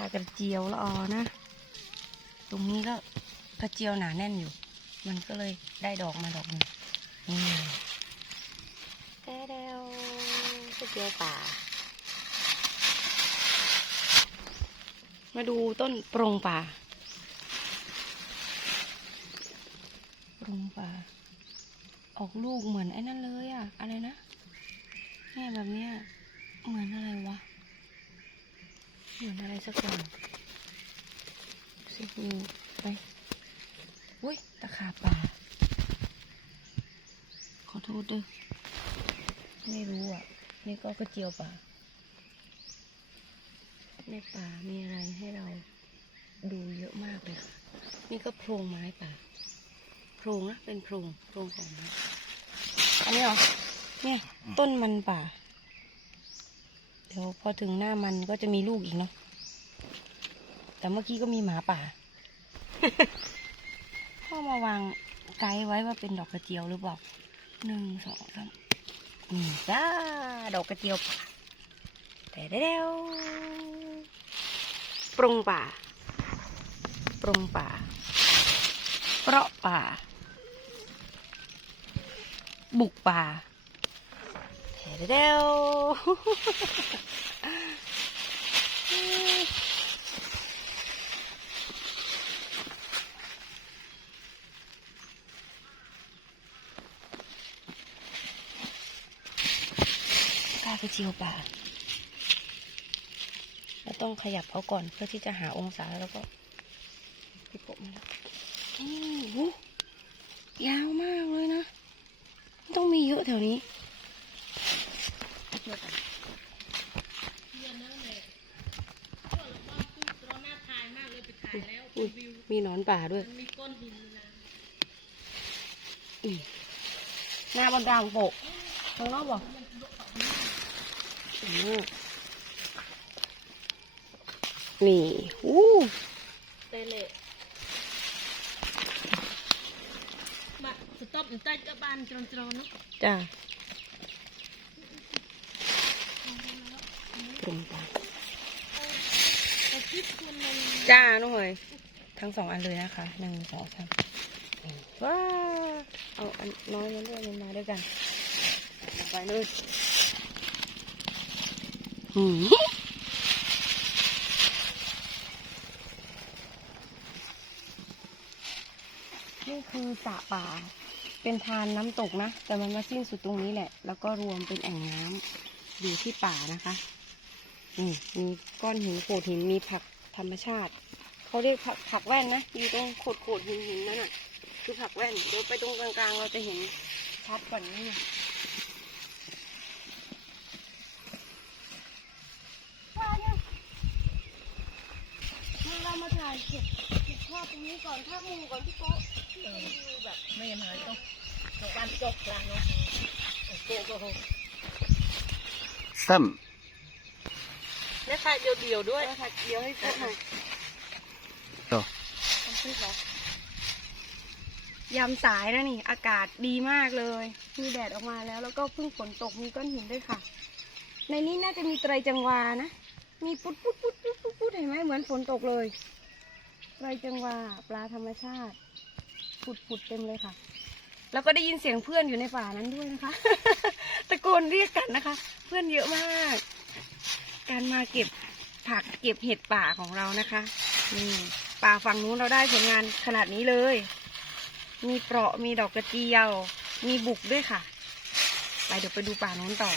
ากระเจียวละออนะ ตรงนี้ก็กระเจียวหนาแน่นอยู่ มันก็เลยได้ดอกมาดอกหนึ่งนี่แต้เดวกระเจียวป่า มาดูต้นปรงป่า ปรงป่า ออกลูกเหมือนไอ้นั่นเลยอะอะไรนะเนี่ยแบบเนี้ยเหมือนอะไรวะ เหมือนอะไรสักอย่างสิมีไปอุ้ยตะขาบป่า ขอโทษด้อไม่รู้อะ นี่ก็กระเจียวป่า ในป่ามีอะไรให้เราดูเยอะมากเลยค่ะ นี่ก็โพรงไม้ป่า โพรงนะเป็นโพรง โพรงของไม้อันนี้เหรอ เนี่ย ต้นมันป่า เดี๋ยวพอถึงหน้ามันก็จะมีลูกอีกเนาะ แต่เมื่อกี้ก็มีหมาป่า พ่อมาวางไกด์ไว้ว่าเป็นดอกกระเจียวหรือเปล่าหนึ่งสองสามนี่จ้า ดอกกระเจียวป่าแต่เดียวปรุงป่า ปรุงป่า เปราะป่า บุกป่าแต่เดียว กล้ากระเจียวป่า เราต้องขยับเขาก่อนเพื่อที่จะหาองศาแล้วก็พี่ปกมาแล้วนี่โหยาวมากเลยนะ ต้องมีเยอะแถวนี้อุ๊ยมีหนอนป่าด้วยมีก้อนหินนะอืมหน้าบนดางโปะข้างนอกบอกอืม นี่อู้เตเลมาสต็อปใต้กระบานจรนๆเนาะจ้าตรงไปเอาคลิปคุณมันจ้าน้องเฮยทั้งสองอันเลยนะคะหนึ่งสองสามว้าเอาอันน้อยมาด้วยมันมาด้วยกันไปเลยหืม นี่คือสระป่า เป็นทานน้ำตกนะ แต่มันมาสิ้นสุดตรงนี้แหละ แล้วก็รวมเป็นแอ่งน้ำอยู่ที่ป่านะคะนี่มีก้อนหินโขดหินมีผักธรรมชาติ เขาเรียกผักผักแว่นนะ อยู่ตรงโขดโขดหินหินนั่นน่ะ คือผักแว่น เดี๋ยวไปตรงกลางๆ เราจะเห็นชัดกว่านี้ เรายเก็บเก็บภาพตรงนี้ก่อนภาพมุมก่อนพี่โป๊ะที่จะดูแบบไม่ยังไงต้องตกบ้านจบกลางเนาะโอ้โหโอ้โหซ้และถ่ายเดียวๆด้วยเดี๋ยวถ่ายเดียวให้โป๊ะหน่อยำต่อทำพูดเหรอยามสายนะนี่ อากาศดีมากเลย มีแดดออกมาแล้ว แล้วก็เพิ่งฝนตกมีก้อนหินด้วยค่ะ ในนี้น่าจะมีไตรจังวานะ มีปุ๊ดปุ๊ดปุ๊ดปุ๊ดปุ๊ดปุ๊ดเห็นไหมเหมือนฝนตกเลย ไรจังวาปลาธรรมชาติผุดผุดเต็มเลยค่ะ แล้วก็ได้ยินเสียงเพื่อนอยู่ในป่านั้นด้วยนะคะ ตะโกนเรียกกันนะคะ เพื่อนเยอะมาก การมาเก็บผักเก็บเห็ดป่าของเรานะคะนี่ป่าฝั่งนู้นเราได้ผลงานขนาดนี้เลย มีเปราะมีดอกกระเจียว มีบุกด้วยค่ะ ไปเดี๋ยวไปดูป่านู้นต่อ